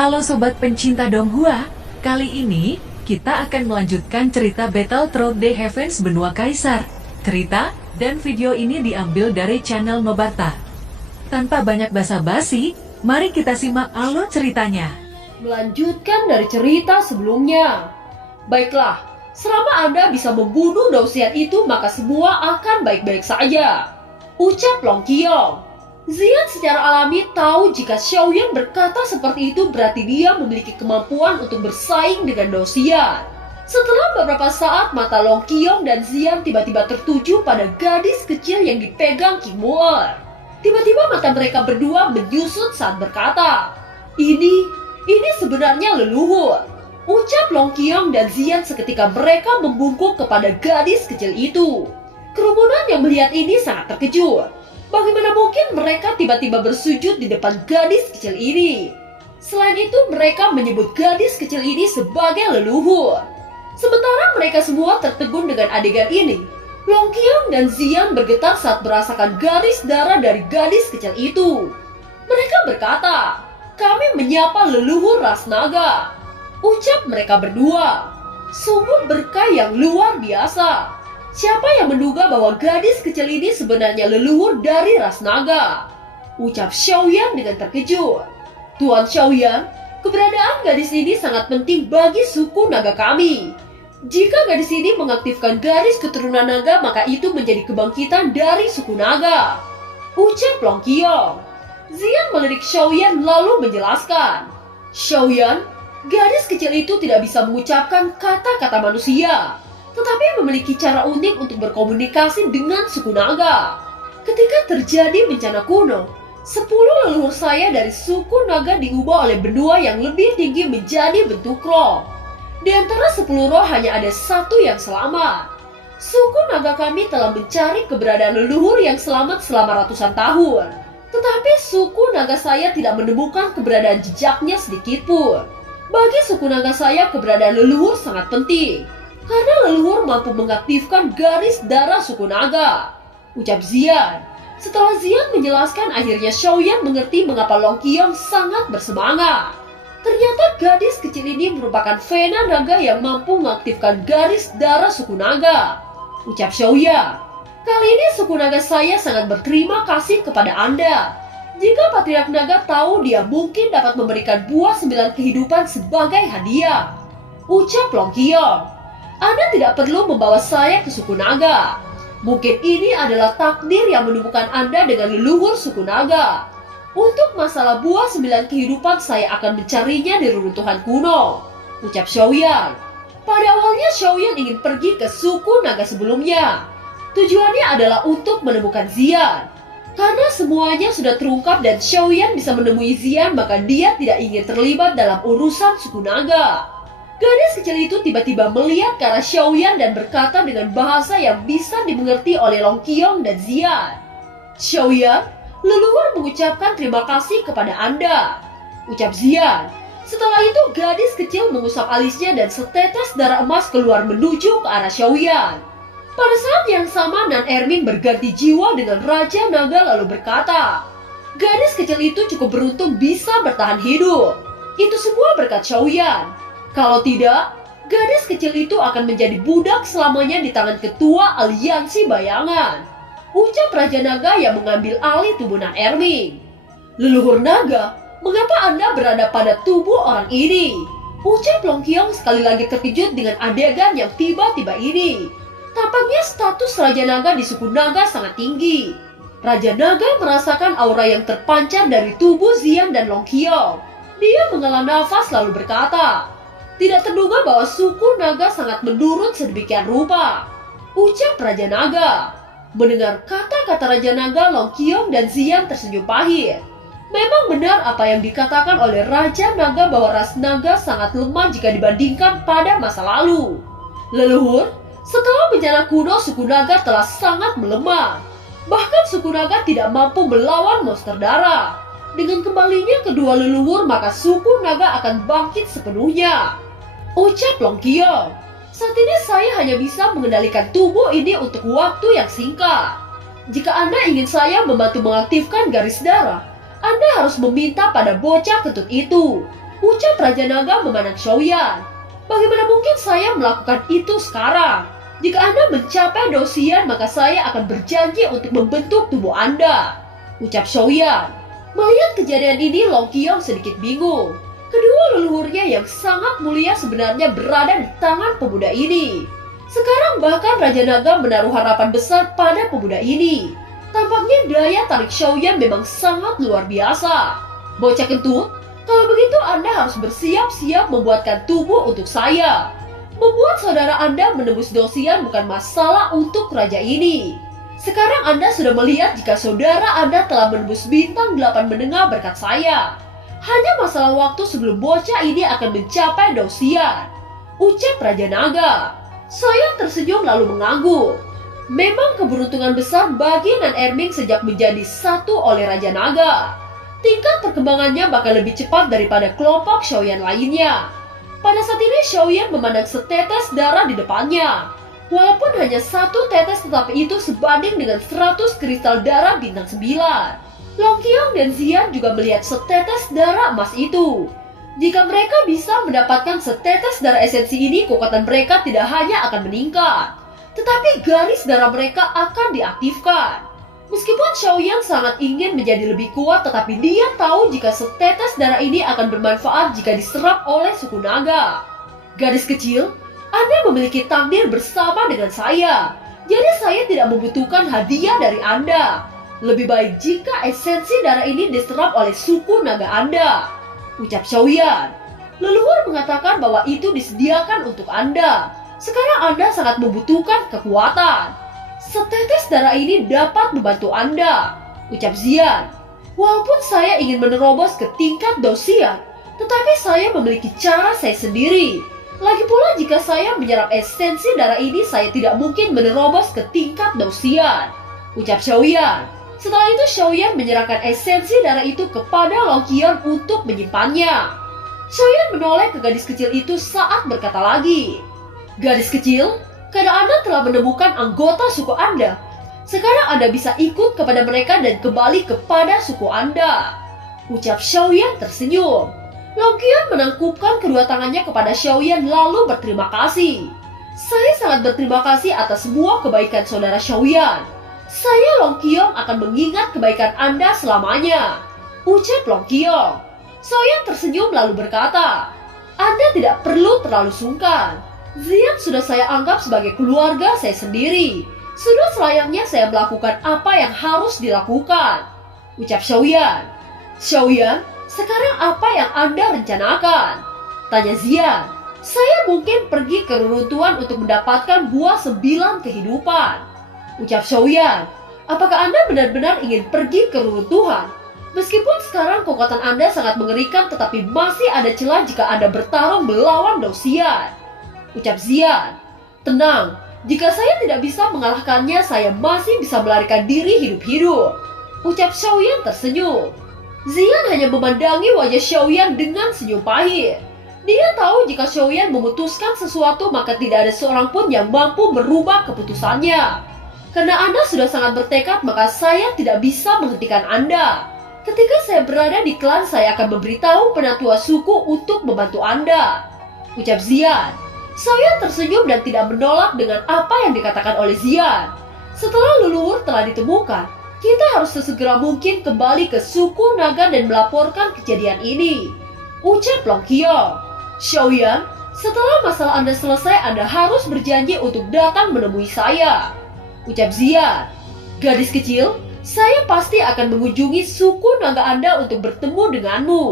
Halo sobat pencinta Donghua, kali ini kita akan melanjutkan cerita Battle Through the Heavens Benua Kaisar. Cerita dan video ini diambil dari channel Nobarta. Tanpa banyak basa-basi, mari kita simak alur ceritanya. Melanjutkan dari cerita sebelumnya. Baiklah, selama Anda bisa membunuh Dausian itu maka semua akan baik-baik saja, ucap Long Qiong. Zian secara alami tahu jika Xiaoyan berkata seperti itu berarti dia memiliki kemampuan untuk bersaing dengan Dausian. Setelah beberapa saat, mata Long Qiong dan Zian tiba-tiba tertuju pada gadis kecil yang dipegang King Moer. Tiba-tiba mata mereka berdua menyusut saat berkata, Ini sebenarnya leluhur, ucap Long Qiong dan Zian seketika mereka membungkuk kepada gadis kecil itu. Kerumunan yang melihat ini sangat terkejut. Bagaimana mungkin mereka tiba-tiba bersujud di depan gadis kecil ini? Selain itu, mereka menyebut gadis kecil ini sebagai leluhur. Sementara mereka semua tertegun dengan adegan ini, Long Qiong dan Zian bergetar saat merasakan garis darah dari gadis kecil itu. Mereka berkata, "Kami menyapa leluhur ras naga," ucap mereka berdua. Sungguh berkah yang luar biasa. Siapa yang menduga bahwa gadis kecil ini sebenarnya leluhur dari ras naga? Ucap Xiaoyan dengan terkejut. Tuan Xiaoyan, keberadaan gadis ini sangat penting bagi suku naga kami. Jika gadis ini mengaktifkan garis keturunan naga, maka itu menjadi kebangkitan dari suku naga, ucap Long Qiong. Zian melirik Xiaoyan lalu menjelaskan. Xiaoyan, gadis kecil itu tidak bisa mengucapkan kata-kata manusia, tetapi memiliki cara unik untuk berkomunikasi dengan suku naga. Ketika terjadi bencana kuno, 10 leluhur saya dari suku naga diubah oleh benua yang lebih tinggi menjadi bentuk roh. Di antara 10 roh hanya ada satu yang selamat. Suku naga kami telah mencari keberadaan leluhur yang selamat selama ratusan tahun. Tetapi suku naga saya tidak menemukan keberadaan jejaknya sedikit pun. Bagi suku naga saya, keberadaan leluhur sangat penting, karena leluhur mampu mengaktifkan garis darah suku naga, ucap Zian. Setelah Zian menjelaskan, akhirnya Xiaoyan mengerti mengapa Long Qiong sangat bersemangat. Ternyata gadis kecil ini merupakan Vena naga yang mampu mengaktifkan garis darah suku naga, ucap Xiaoyan. Kali ini suku naga saya sangat berterima kasih kepada Anda. Jika Patriark Naga tahu, dia mungkin dapat memberikan buah 9 kehidupan sebagai hadiah, ucap Long Qiong. Anda tidak perlu membawa saya ke suku naga. Mungkin ini adalah takdir yang menemukan Anda dengan leluhur suku naga. Untuk masalah buah 9 kehidupan, saya akan mencarinya di reruntuhan kuno, ucap Xiaoyan. Pada awalnya Xiaoyan ingin pergi ke suku naga sebelumnya. Tujuannya adalah untuk menemukan Zian. Karena semuanya sudah terungkap dan Xiaoyan bisa menemui Zian, maka dia tidak ingin terlibat dalam urusan suku naga. Gadis kecil itu tiba-tiba melihat ke arah Xiaoyan dan berkata dengan bahasa yang bisa dimengerti oleh Long Qiong dan Zian. Xiaoyan, leluhur mengucapkan terima kasih kepada Anda, ucap Zian. Setelah itu gadis kecil mengusap alisnya dan setetes darah emas keluar menuju ke arah Xiaoyan. Pada saat yang sama, Nan Ermin berganti jiwa dengan Raja Naga lalu berkata, gadis kecil itu cukup beruntung bisa bertahan hidup. Itu semua berkat Xiaoyan. Kalau tidak, gadis kecil itu akan menjadi budak selamanya di tangan ketua aliansi bayangan, ucap Raja Naga yang mengambil alih tubuh Nan Ermin. Leluhur naga, mengapa Anda berada pada tubuh orang ini? Ucap Long Qiong sekali lagi terkejut dengan adegan yang tiba-tiba ini. Tampaknya status Raja Naga di suku naga sangat tinggi. Raja Naga merasakan aura yang terpancar dari tubuh Zian dan Long Qiong. Dia menghela nafas lalu berkata, tidak terduga bahwa suku naga sangat menurun sedemikian rupa, ucap Raja Naga. Mendengar kata-kata Raja Naga, Long Qiong dan Zian tersenyum pahit. Memang benar apa yang dikatakan oleh Raja Naga bahwa ras naga sangat lemah jika dibandingkan pada masa lalu. Leluhur, setelah bencana kuno suku naga telah sangat melemah. Bahkan suku naga tidak mampu melawan monster darah. Dengan kembalinya kedua leluhur, maka suku naga akan bangkit sepenuhnya, ucap Long Qiong. Saat ini saya hanya bisa mengendalikan tubuh ini untuk waktu yang singkat. Jika Anda ingin saya membantu mengaktifkan garis darah, Anda harus meminta pada bocah kentut itu. Ucap Raja Naga memandang Xiaoyan. Bagaimana mungkin saya melakukan itu sekarang? Jika Anda mencapai Dosian, maka saya akan berjanji untuk membentuk tubuh Anda. Ucap Xiaoyan. Melihat kejadian ini, Long Qiong sedikit bingung. Kedua leluhurnya yang sangat mulia sebenarnya berada di tangan pemuda ini. Sekarang bahkan Raja Naga menaruh harapan besar pada pemuda ini. Tampaknya daya tarik Xiaoyan memang sangat luar biasa. Bocah kentut, kalau begitu Anda harus bersiap-siap membuatkan tubuh untuk saya. Membuat saudara Anda menembus Dosian bukan masalah untuk raja ini. Sekarang Anda sudah melihat jika saudara Anda telah menembus bintang 8 menengah berkat saya. Hanya masalah waktu sebelum bocah ini akan mencapai Dosian. Ucap Raja Naga. Saya tersenyum lalu mengangguk. Memang keberuntungan besar bagi Nan Erming sejak menjadi satu oleh Raja Naga. Tingkat perkembangannya bakal lebih cepat daripada kelompok Xiaoyan lainnya. Pada saat ini Xiaoyan memandang setetes darah di depannya. Walaupun hanya satu tetes, tetapi itu sebanding dengan 100 kristal darah bintang 9. Long Qiong dan Zian juga melihat setetes darah emas itu. Jika mereka bisa mendapatkan setetes darah esensi ini, kekuatan mereka tidak hanya akan meningkat, tetapi garis darah mereka akan diaktifkan. Meskipun Xiaoyan sangat ingin menjadi lebih kuat, tetapi dia tahu jika setetes darah ini akan bermanfaat jika diserap oleh suku naga. Gadis kecil, Anda memiliki takdir bersama dengan saya. Jadi saya tidak membutuhkan hadiah dari Anda. Lebih baik jika esensi darah ini diserap oleh suku naga Anda. Ucap Xiaoyan. Leluhur mengatakan bahwa itu disediakan untuk Anda. Sekarang Anda sangat membutuhkan kekuatan. Setetes darah ini dapat membantu Anda. Ucap Zian. Walaupun saya ingin menerobos ke tingkat Dosian, tetapi saya memiliki cara saya sendiri. Lagi pula jika saya menyerap esensi darah ini, saya tidak mungkin menerobos ke tingkat Dosian. Ucap Xiaoyan. Setelah itu Xiaoyan menyerahkan esensi darah itu kepada Long Qiong untuk menyimpannya. Xiaoyan menoleh ke gadis kecil itu saat berkata lagi. Gadis kecil, karena Anda telah menemukan anggota suku Anda, sekarang Anda bisa ikut kepada mereka dan kembali kepada suku Anda. Ucap Xiaoyan tersenyum. Long Qiong menangkupkan kedua tangannya kepada Xiaoyan lalu berterima kasih. Saya sangat berterima kasih atas semua kebaikan saudara Xiaoyan. Saya Long Qiong akan mengingat kebaikan Anda selamanya. Ucap Long Qiong. Xiaoyan tersenyum lalu berkata, Anda tidak perlu terlalu sungkan. Zian sudah saya anggap sebagai keluarga saya sendiri. Sudah selayaknya saya melakukan apa yang harus dilakukan. Ucap Xiaoyan. Xiaoyan, sekarang apa yang Anda rencanakan? Tanya Zian. Saya mungkin pergi ke reruntuhan untuk mendapatkan buah 9 kehidupan. Ucap Xiaoyan. Apakah Anda benar-benar ingin pergi ke reruntuhan? Meskipun sekarang kekuatan Anda sangat mengerikan, tetapi masih ada celah jika Anda bertarung melawan Dosian. Ucap Zian. Tenang, jika saya tidak bisa mengalahkannya, saya masih bisa melarikan diri hidup-hidup. Ucap Xiaoyan tersenyum. Zian hanya memandangi wajah Xiaoyan dengan senyum pahit. Dia tahu jika Xiaoyan memutuskan sesuatu, maka tidak ada seorang pun yang mampu merubah keputusannya. Karena Anda sudah sangat bertekad, maka saya tidak bisa menghentikan Anda. Ketika saya berada di klan, saya akan memberitahu penatua suku untuk membantu Anda. Ucap Zian. Xiaoyan tersenyum dan tidak menolak dengan apa yang dikatakan oleh Zian. Setelah leluhur telah ditemukan, kita harus sesegera mungkin kembali ke suku naga dan melaporkan kejadian ini. Ucap Long Qiong. Xiaoyan, setelah masalah Anda selesai, Anda harus berjanji untuk datang menemui saya. Ucap Zian. Gadis kecil, saya pasti akan mengunjungi suku naga Anda untuk bertemu denganmu.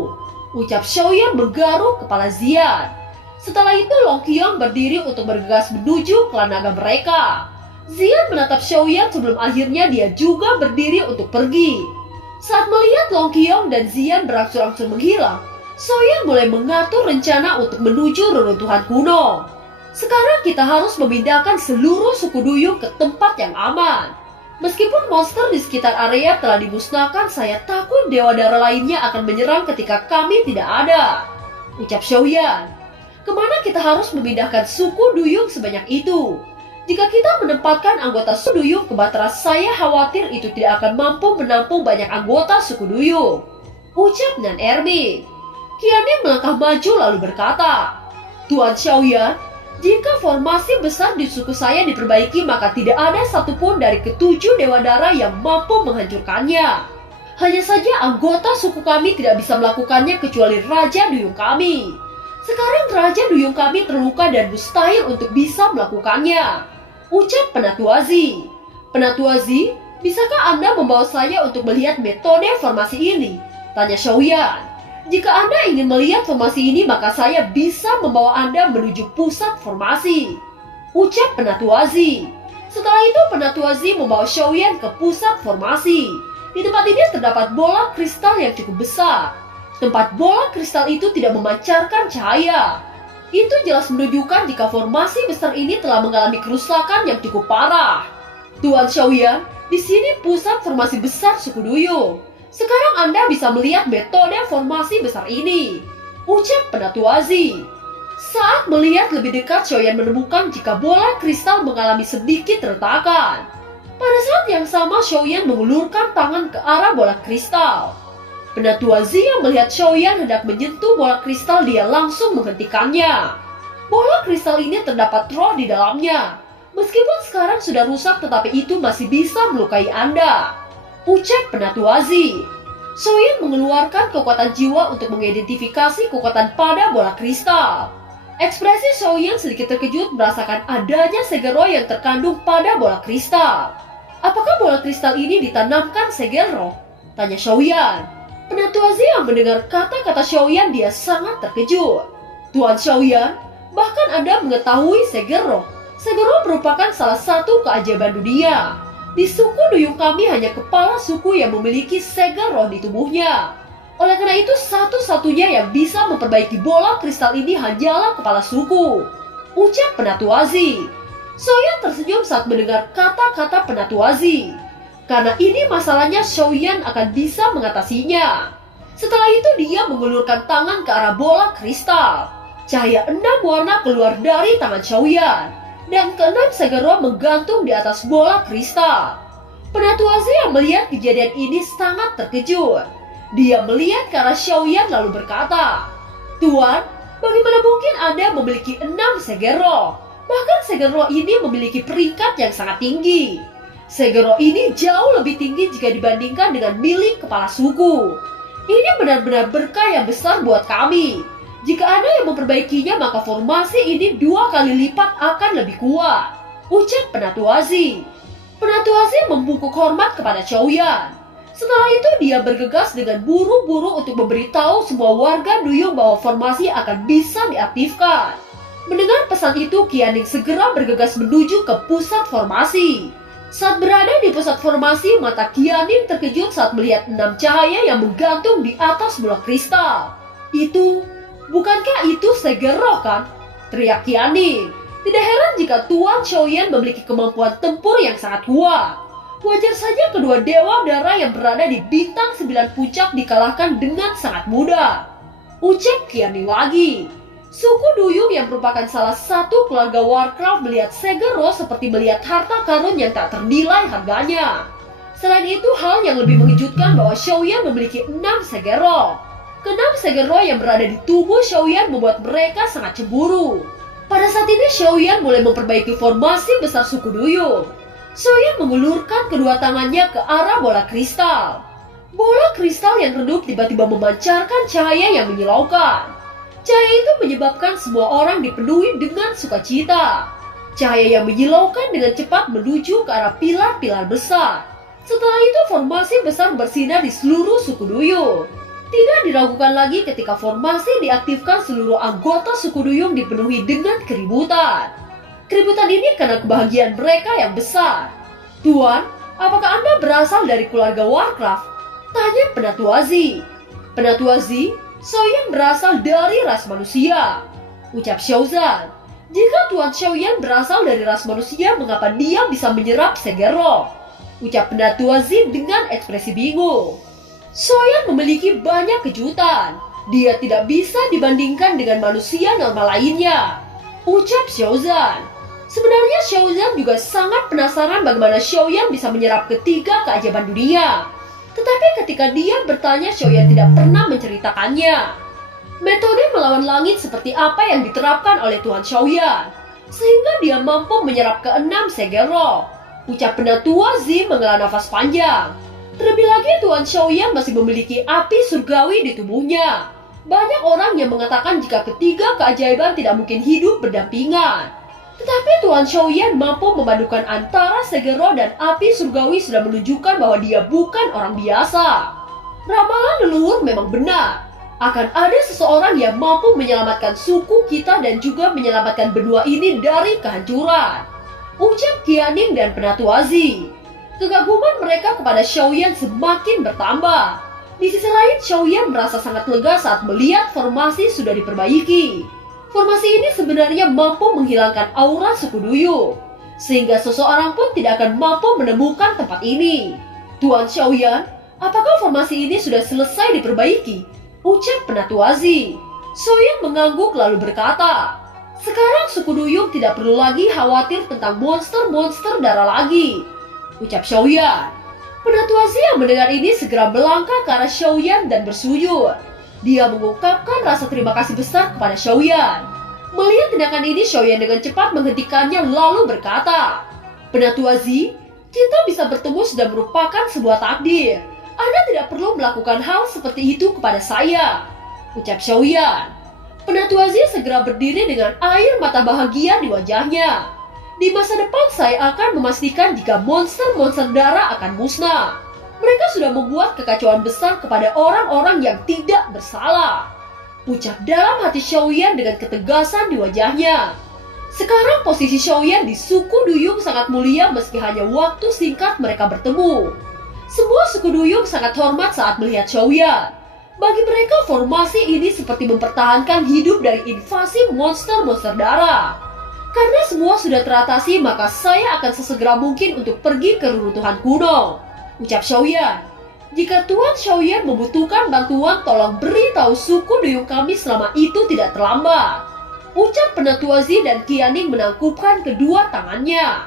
Ucap Xiaoyan menggaruk kepala Zian. Setelah itu Long Qiong berdiri untuk bergegas menuju klan naga mereka. Zian menatap Xiaoyan sebelum akhirnya dia juga berdiri untuk pergi. Saat melihat Long Qiong dan Zian berangsur-angsur menghilang, Xiaoyan mulai mengatur rencana untuk menuju reruntuhan kuno. Sekarang kita harus memindahkan seluruh suku duyung ke tempat yang aman. Meskipun monster di sekitar area telah dimusnahkan, saya takut dewa dara lainnya akan menyerang ketika kami tidak ada. Ucap Xiaoyan. Kemana kita harus memindahkan suku duyung sebanyak itu? Jika kita menempatkan anggota suku duyung ke Batra, saya khawatir itu tidak akan mampu menampung banyak anggota suku duyung. Ucap Nan Erming. Qianing melangkah maju lalu berkata, "Tuan Xiaoyan, jika formasi besar di suku saya diperbaiki, maka tidak ada satupun dari ketujuh Dewa Dara yang mampu menghancurkannya. Hanya saja anggota suku kami tidak bisa melakukannya kecuali Raja Duyung kami. Sekarang Raja Duyung kami terluka dan mustahil untuk bisa melakukannya," ucap Penatuazi. "Penatuazi, bisakah Anda membawa saya untuk melihat metode formasi ini?" tanya Xiaoyan. "Jika Anda ingin melihat formasi ini, maka saya bisa membawa Anda menuju pusat formasi," ucap Penatuazi. Setelah itu Penatuazi membawa Xiaoyan ke pusat formasi. Di tempat ini terdapat bola kristal yang cukup besar. Tempat bola kristal itu tidak memancarkan cahaya. Itu jelas menunjukkan jika formasi besar ini telah mengalami kerusakan yang cukup parah. "Tuan Xiaoyan, di sini pusat formasi besar suku Duyung. Sekarang Anda bisa melihat metode formasi besar ini," ucap Penatuazi. Saat melihat lebih dekat, Xiaoyan menemukan jika bola kristal mengalami sedikit retakan. Pada saat yang sama, Xiaoyan mengulurkan tangan ke arah bola kristal. Penatuazi yang melihat Xiaoyan hendak menyentuh bola kristal, dia langsung menghentikannya. Bola kristal ini terdapat roh di dalamnya. Meskipun sekarang sudah rusak, tetapi itu masih bisa melukai Anda, ucap Penatuazi. Xiaoyan mengeluarkan kekuatan jiwa untuk mengidentifikasi kekuatan pada bola kristal. Ekspresi Xiaoyan sedikit terkejut merasakan adanya segel roh yang terkandung pada bola kristal. "Apakah bola kristal ini ditanamkan segel roh?" tanya Xiaoyan. Penatuazi yang mendengar kata-kata Xiaoyan, dia sangat terkejut. "Tuan Xiaoyan, bahkan Anda mengetahui segel roh. Segel roh merupakan salah satu keajaiban dunia. Di suku Duyung kami hanya kepala suku yang memiliki segel roh di tubuhnya. Oleh karena itu, satu-satunya yang bisa memperbaiki bola kristal ini hanyalah kepala suku," ucap Penatuazi. Xiaoyan tersenyum saat mendengar kata-kata Penatuazi. Karena ini masalahnya, Xiaoyan akan bisa mengatasinya. Setelah itu dia mengulurkan tangan ke arah bola kristal. Cahaya 6 warna keluar dari tangan Xiaoyan, dan ke-6 segel roh menggantung di atas bola kristal. Penatuazi yang melihat kejadian ini sangat terkejut. Dia melihat ke arah Xiaoyan lalu berkata, "Tuan, bagaimana mungkin Anda memiliki 6 segel roh? Bahkan segel roh ini memiliki peringkat yang sangat tinggi. Segel roh ini jauh lebih tinggi jika dibandingkan dengan milik kepala suku. Ini benar-benar berkah yang besar buat kami. Jika Anda yang memperbaikinya, maka formasi ini 2 kali lipat akan lebih kuat," ucap Penatuazi. Penatuazi membungkuk hormat kepada Xiaoyan. Setelah itu dia bergegas dengan buru-buru untuk memberitahu semua warga Duyung bahwa formasi akan bisa diaktifkan. Mendengar pesan itu, Qianing segera bergegas menuju ke pusat formasi. Saat berada di pusat formasi, mata Qianing terkejut saat melihat 6 cahaya yang menggantung di atas bola kristal. Bukankah itu segel roh kan?" teriak Qianing. Tidak heran jika Tuan Xiaoyan memiliki kemampuan tempur yang sangat kuat. Wajar saja kedua dewa dara yang berada di bintang 9 puncak dikalahkan dengan sangat mudah, ucap Qianing lagi. Suku Duyung yang merupakan salah satu keluarga Warcraft melihat segel roh seperti melihat harta karun yang tak ternilai harganya. Selain itu, hal yang lebih mengejutkan bahwa Xiaoyan memiliki 6 segel roh. Ke-6 segel roh yang berada di tubuh Xiaoyan membuat mereka sangat cemburu. Pada saat ini Xiaoyan mulai memperbaiki formasi besar suku Duyung. Xiaoyan mengulurkan kedua tangannya ke arah bola kristal. Bola kristal yang redup tiba-tiba memancarkan cahaya yang menyilaukan. Cahaya itu menyebabkan semua orang dipenuhi dengan sukacita. Cahaya yang menyilaukan dengan cepat menuju ke arah pilar-pilar besar. Setelah itu formasi besar bersinar di seluruh suku Duyung. Tidak diragukan lagi ketika formasi diaktifkan, seluruh anggota suku Duyung dipenuhi dengan keributan. Keributan ini karena kebahagiaan mereka yang besar. "Tuan, apakah Anda berasal dari keluarga Warcraft?" tanya Penatuazi. "Penatuazi, Xiaoyan berasal dari ras manusia," ucap Xiaozan. "Jika Tuan Xiaoyan berasal dari ras manusia, mengapa dia bisa menyerap segel roh?" ucap Penatuazi dengan ekspresi bingung. Xiaoyan memiliki banyak kejutan. Dia tidak bisa dibandingkan dengan manusia normal lainnya, ucap Xiaozan. Sebenarnya Xiaozan juga sangat penasaran bagaimana Xiaoyan bisa menyerap ketiga keajaiban dunia. Tetapi ketika dia bertanya, Xiaoyan tidak pernah menceritakannya. Metode melawan langit seperti apa yang diterapkan oleh Tuan Xiaoyan, sehingga dia mampu menyerap ke-6 segel roh. Ucap Penatua Zi menghela nafas panjang. Terlebih lagi Tuan Xiaoyan masih memiliki api surgawi di tubuhnya. Banyak orang yang mengatakan jika ketiga keajaiban tidak mungkin hidup berdampingan. Tetapi Tuan Xiaoyan mampu memadukan antara segel roh dan api surgawi sudah menunjukkan bahwa dia bukan orang biasa. Ramalan leluhur memang benar. Akan ada seseorang yang mampu menyelamatkan suku kita dan juga menyelamatkan benua ini dari kehancuran. Ucap Qianing dan Penatua Zi. Kegaguman mereka kepada Xiaoyan semakin bertambah. Di sisi lain, Xiaoyan merasa sangat lega saat melihat formasi sudah diperbaiki. Formasi ini sebenarnya mampu menghilangkan aura suku Duyung, sehingga seseorang pun tidak akan mampu menemukan tempat ini. Tuan Xiaoyan, apakah formasi ini sudah selesai diperbaiki? Ucap Penatua Zi. Xiaoyan mengangguk lalu berkata, sekarang suku Duyung tidak perlu lagi khawatir tentang monster-monster darah lagi. Ucap Xiaoyan. Penatua Zi yang mendengar ini segera melangkah ke arah Xiaoyan dan bersujud. Dia mengungkapkan rasa terima kasih besar kepada Xiaoyan. Melihat tindakan ini, Xiaoyan dengan cepat menghentikannya lalu berkata, Penatua Zi, kita bisa bertemu sudah merupakan sebuah takdir. Anda tidak perlu melakukan hal seperti itu kepada saya. Ucap Xiaoyan. Penatua Zi segera berdiri dengan air mata bahagia di wajahnya. Di masa depan saya akan memastikan jika monster-monster darah akan musnah. Mereka sudah membuat kekacauan besar kepada orang-orang yang tidak bersalah. Ucap dalam hati Xiaoyan dengan ketegasan di wajahnya. Sekarang posisi Xiaoyan di suku Duyung sangat mulia meski hanya waktu singkat mereka bertemu. Semua suku Duyung sangat hormat saat melihat Xiaoyan. Bagi mereka formasi ini seperti mempertahankan hidup dari invasi monster-monster darah. Karena semua sudah teratasi, maka saya akan sesegera mungkin untuk pergi ke reruntuhan kuno. Ucap Xiaoyan. Jika Tuan Xiaoyan membutuhkan bantuan, tolong beritahu suku Duyung kami selama itu tidak terlambat. Ucap Penatua Zi dan Qianing menangkupkan kedua tangannya.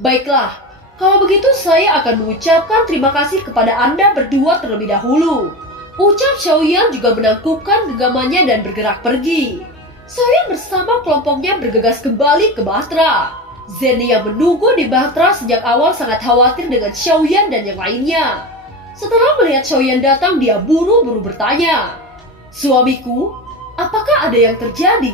Baiklah, kalau begitu saya akan mengucapkan terima kasih kepada Anda berdua terlebih dahulu. Ucap Xiaoyan juga menangkupkan genggamannya dan bergerak pergi. Xiaoyan bersama kelompoknya bergegas kembali ke Bahtera. Zeni yang menunggu di Bahtera sejak awal sangat khawatir dengan Xiaoyan dan yang lainnya. Setelah melihat Xiaoyan datang, dia buru-buru bertanya, Suamiku, apakah ada yang terjadi?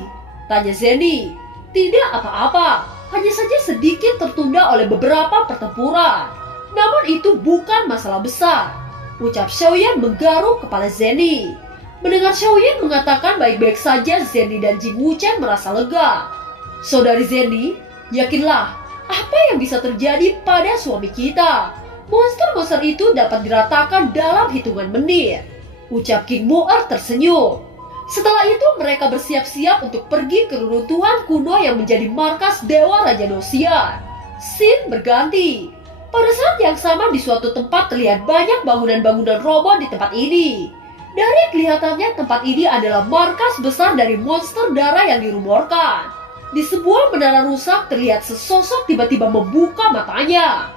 Tanya Zeni. Tidak apa-apa, hanya saja sedikit tertunda oleh beberapa pertempuran. Namun itu bukan masalah besar. Ucap Xiaoyan menggaruk kepala Zeni. Mendengar Xiaoyan mengatakan baik-baik saja, Zeni dan Jing Wuchen merasa lega. Saudari Zeni, yakinlah apa yang bisa terjadi pada suami kita. Monster-monster itu dapat diratakan dalam hitungan menit. Ucap King Mu'er tersenyum. Setelah itu mereka bersiap-siap untuk pergi ke reruntuhan kuno yang menjadi markas Dewa Raja Dosian. Scene berganti. Pada saat yang sama di suatu tempat terlihat banyak bangunan-bangunan roboh di tempat ini. Dari kelihatannya tempat ini adalah markas besar dari monster darah yang dirumorkan. Di sebuah menara rusak terlihat sesosok tiba-tiba membuka matanya.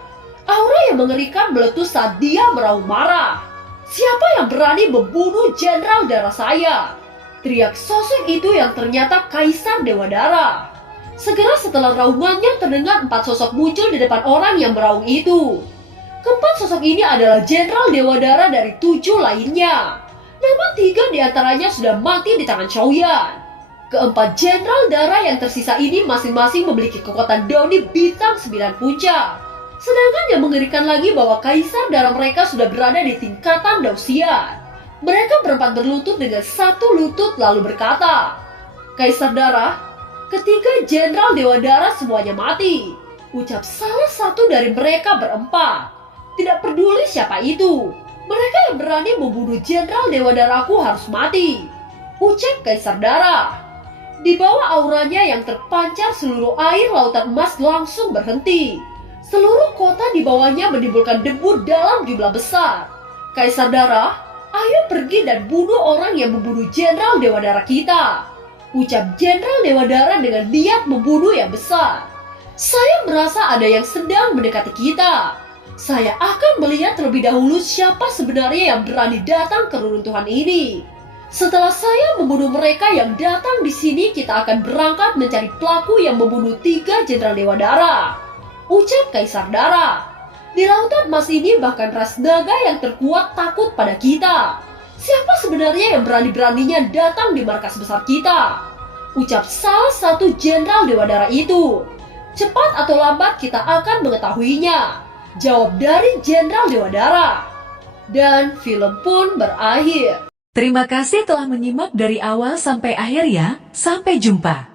Aura yang mengerikan meletus saat dia meraung marah. Siapa yang berani membunuh jenderal darah saya? Teriak sosok itu yang ternyata Kaisar Dewa Darah. Segera setelah raungannya terdengar 4 sosok muncul di depan orang yang meraung itu. Keempat sosok ini adalah Jenderal Dewa Darah dari 7 lainnya. Namun 3 diantaranya sudah mati di tangan Xiaoyan. Keempat Jenderal Darah yang tersisa ini masing-masing memiliki kekuatan Dauni bintang 9 puncak. Sedangkan yang mengerikan lagi bahwa Kaisar Darah mereka sudah berada di tingkatan Dausian. Mereka berempat berlutut dengan satu lutut lalu berkata, Kaisar Darah, ketiga Jenderal Dewa Darah semuanya mati. Ucap salah satu dari mereka berempat. Tidak peduli siapa itu, mereka yang berani membunuh Jenderal Dewa Darahku harus mati. Ucap Kaisar Darah. Di bawah auranya yang terpancar seluruh air lautan emas langsung berhenti. Seluruh kota di bawahnya menimbulkan debu dalam jumlah besar. Kaisar Darah, ayo pergi dan bunuh orang yang membunuh Jenderal Dewa Darah kita. Ucap Jenderal Dewa Darah dengan niat membunuh yang besar. Saya merasa ada yang sedang mendekati kita. Saya akan melihat terlebih dahulu siapa sebenarnya yang berani datang ke reruntuhan ini. Setelah saya membunuh mereka yang datang di sini, kita akan berangkat mencari pelaku yang membunuh 3 Jenderal Dewa Dara. Ucap Kaisar Dara. Di lautan emas ini bahkan ras naga yang terkuat takut pada kita. Siapa sebenarnya yang berani-beraninya datang di markas besar kita? Ucap salah satu Jenderal Dewa Dara itu. Cepat atau lambat kita akan mengetahuinya. Jawab dari Jenderal Dewa Dara. Dan film pun berakhir. Terima kasih telah menyimak dari awal sampai akhir ya. Sampai jumpa.